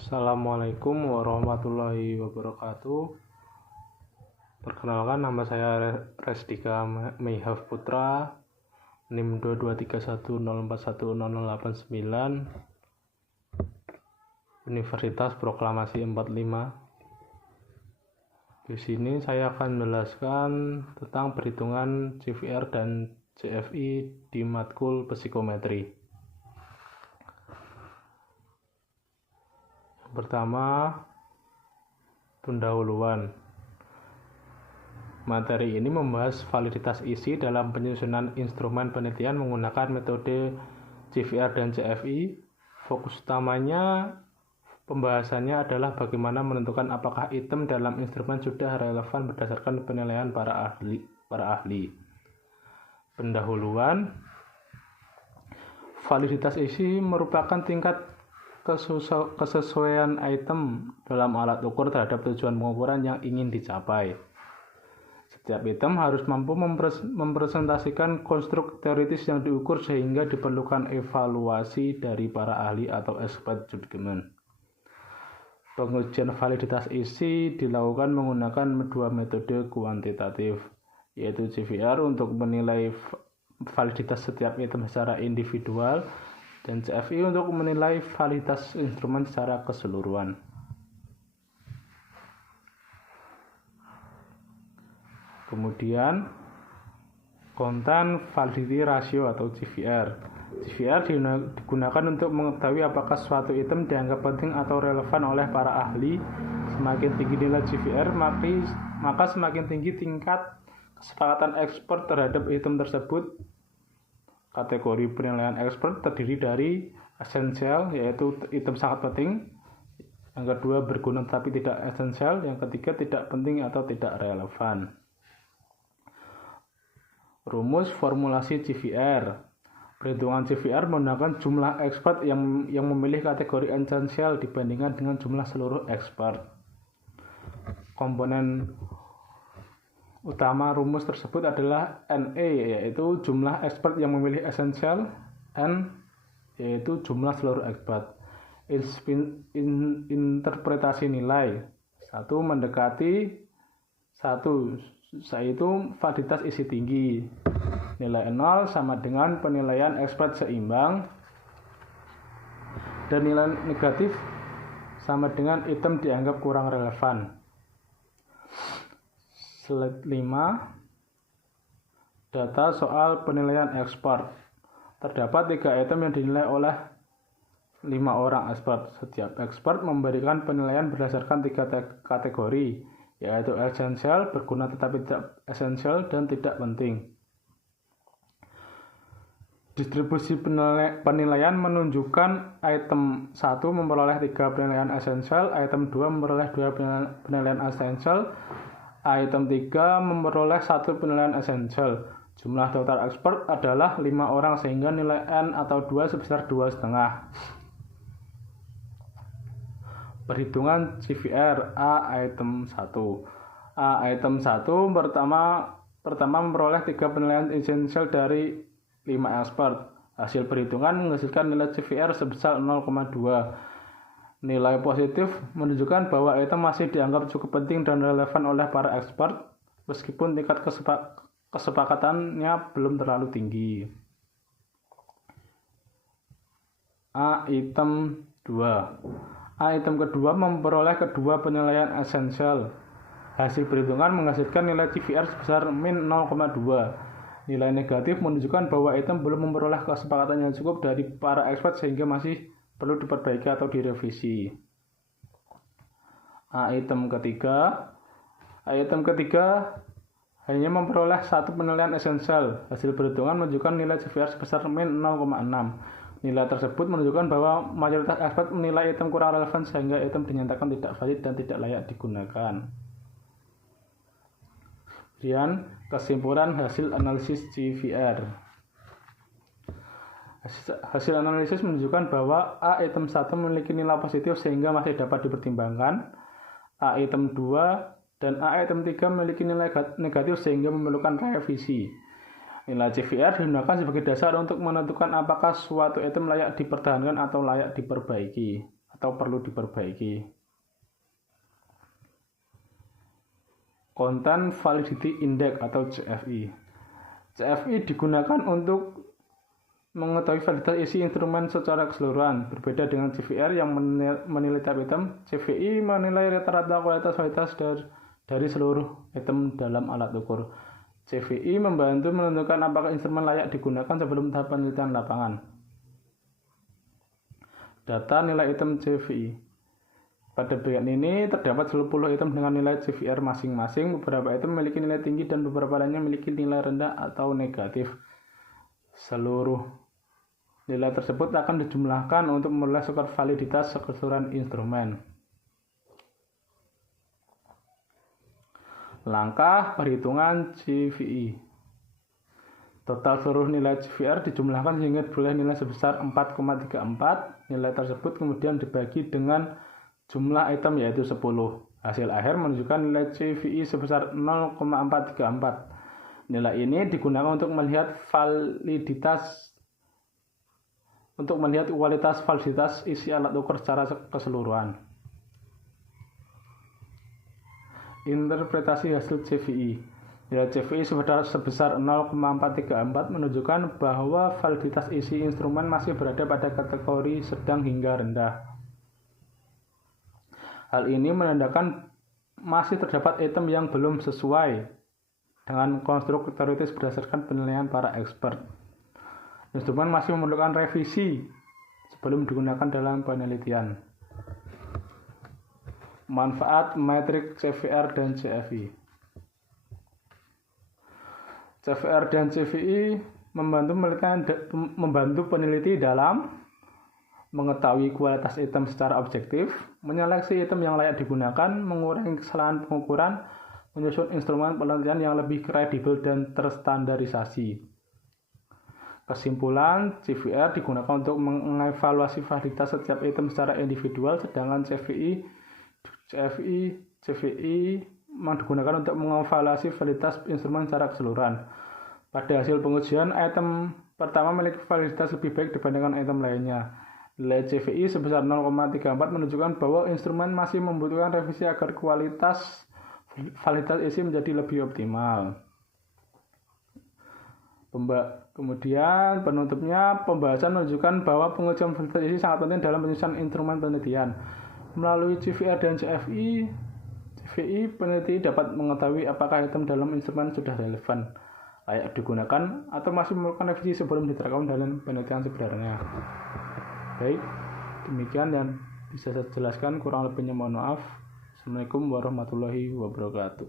Assalamualaikum warahmatullahi wabarakatuh. Perkenalkan, nama saya Resdika Meihaf Putra, NIM 22310410089, Universitas Proklamasi 45. Di sini saya akan menjelaskan tentang perhitungan CVR dan CFI di matkul psikometri. Pertama, pendahuluan. Materi ini membahas validitas isi dalam penyusunan instrumen penelitian menggunakan metode CVR dan CFI. Fokus utamanya pembahasannya adalah bagaimana menentukan apakah item dalam instrumen sudah relevan berdasarkan penilaian para ahli. Pendahuluan. Validitas isi merupakan tingkat kesesuaian item dalam alat ukur terhadap tujuan pengukuran yang ingin dicapai. Setiap item harus mampu mempresentasikan konstruk teoritis yang diukur sehingga diperlukan evaluasi dari para ahli atau expert judgment. Pengujian validitas isi dilakukan menggunakan dua metode kuantitatif, yaitu CVR untuk menilai validitas setiap item secara individual dan CFI untuk menilai validitas instrumen secara keseluruhan. Kemudian, Content Validity Ratio atau CVR. CVR digunakan untuk mengetahui apakah suatu item dianggap penting atau relevan oleh para ahli. Semakin tinggi nilai CVR, maka semakin tinggi tingkat kesepakatan expert terhadap item tersebut. Kategori penilaian expert terdiri dari esensial, yaitu item sangat penting. Yang kedua, berguna tapi tidak esensial. Yang ketiga, tidak penting atau tidak relevan. Rumus formulasi CVR. Perhitungan CVR menggunakan jumlah expert yang memilih kategori esensial dibandingkan dengan jumlah seluruh expert. Komponen utama rumus tersebut adalah NE, yaitu jumlah expert yang memilih esensial, N, yaitu jumlah seluruh expert. Interpretasi nilai. 1 mendekati 1, yaitu validitas isi tinggi. Nilai 0 sama dengan penilaian expert seimbang. Dan nilai negatif sama dengan item dianggap kurang relevan. Slide 5. Data soal penilaian expert. Terdapat 3 item yang dinilai oleh 5 orang expert. Setiap expert memberikan penilaian berdasarkan 3 kategori, yaitu esensial, berguna tetapi tidak esensial, dan tidak penting. Distribusi penilaian menunjukkan item 1 memperoleh 3 penilaian esensial, item 2 memperoleh 2 penilaian esensial, item 3 memperoleh 1 penilaian esensial. Jumlah total expert adalah 5 orang sehingga nilai N atau 2 sebesar 2,5. Perhitungan CVR A item 1. A item 1 pertama memperoleh 3 penilaian esensial dari 5 expert. Hasil perhitungan menghasilkan nilai CVR sebesar 0,2. Nilai positif menunjukkan bahwa item masih dianggap cukup penting dan relevan oleh para expert, meskipun tingkat kesepakatannya belum terlalu tinggi. A item 2. A item kedua memperoleh kedua penilaian esensial. Hasil perhitungan menghasilkan nilai CVR sebesar min 0,2. Nilai negatif menunjukkan bahwa item belum memperoleh kesepakatan yang cukup dari para expert sehingga masih perlu diperbaiki atau direvisi. A item ketiga hanya memperoleh 1 penilaian esensial. Hasil perhitungan menunjukkan nilai CVR sebesar min 0,6. Nilai tersebut menunjukkan bahwa mayoritas expert menilai item kurang relevan sehingga item dinyatakan tidak valid dan tidak layak digunakan. Kemudian, kesimpulan hasil analisis CVR. Hasil analisis menunjukkan bahwa A item 1 memiliki nilai positif sehingga masih dapat dipertimbangkan. A item 2 dan A item 3 memiliki nilai negatif sehingga memerlukan revisi. Nilai CVR digunakan sebagai dasar untuk menentukan apakah suatu item layak dipertahankan atau layak diperbaiki atau perlu diperbaiki. Content Validity Index atau CVI. CVI digunakan untuk mengetahui validitas isi instrumen secara keseluruhan. Berbeda dengan CVR yang menilai tiap item, CVI menilai rata-rata kualitas validitas dari seluruh item dalam alat ukur. CVI membantu menentukan apakah instrumen layak digunakan sebelum tahap penelitian lapangan. Data nilai item CVI. Pada bagian ini terdapat 10 item dengan nilai CVR masing-masing. Beberapa item memiliki nilai tinggi dan beberapa lainnya memiliki nilai rendah atau negatif. Seluruh nilai tersebut akan dijumlahkan untuk memperoleh skor validitas keseluruhan instrumen. Langkah perhitungan CVI. Total seluruh nilai CVR dijumlahkan sehingga diperoleh nilai sebesar 4,34. Nilai tersebut kemudian dibagi dengan jumlah item yaitu 10. Hasil akhir menunjukkan nilai CVI sebesar 0,434. Nilai ini digunakan untuk melihat kualitas validitas isi alat ukur secara keseluruhan. Interpretasi hasil CVI. Nilai CVI sebesar 0,434 menunjukkan bahwa validitas isi instrumen masih berada pada kategori sedang hingga rendah. Hal ini menandakan masih terdapat item yang belum sesuai dengan konstruk teoritis berdasarkan penilaian para expert. Instrumen masih memerlukan revisi sebelum digunakan dalam penelitian. Manfaat metrik CVR dan CVI. CVR dan CVI membantu peneliti dalam mengetahui kualitas item secara objektif, menyeleksi item yang layak digunakan, mengurangi kesalahan pengukuran, menyusun instrumen penelitian yang lebih kredibel dan terstandarisasi. Kesimpulan, CVR digunakan untuk mengevaluasi validitas setiap item secara individual, sedangkan CVI digunakan untuk mengevaluasi validitas instrumen secara keseluruhan. Pada hasil pengujian, item pertama memiliki validitas lebih baik dibandingkan item lainnya. Nilai CVI sebesar 0,34 menunjukkan bahwa instrumen masih membutuhkan revisi agar kualitas validitas isi menjadi lebih optimal. Kemudian penutupnya, pembahasan menunjukkan bahwa pengujian validitas isi sangat penting dalam penyusunan instrumen penelitian. Melalui CVR dan CVI, peneliti dapat mengetahui apakah item dalam instrumen sudah relevan, layak digunakan, atau masih memerlukan revisi sebelum diterapkan dalam penelitian sebenarnya. Baik, demikian yang bisa saya jelaskan, kurang lebihnya mohon maaf. Assalamualaikum warahmatullahi wabarakatuh.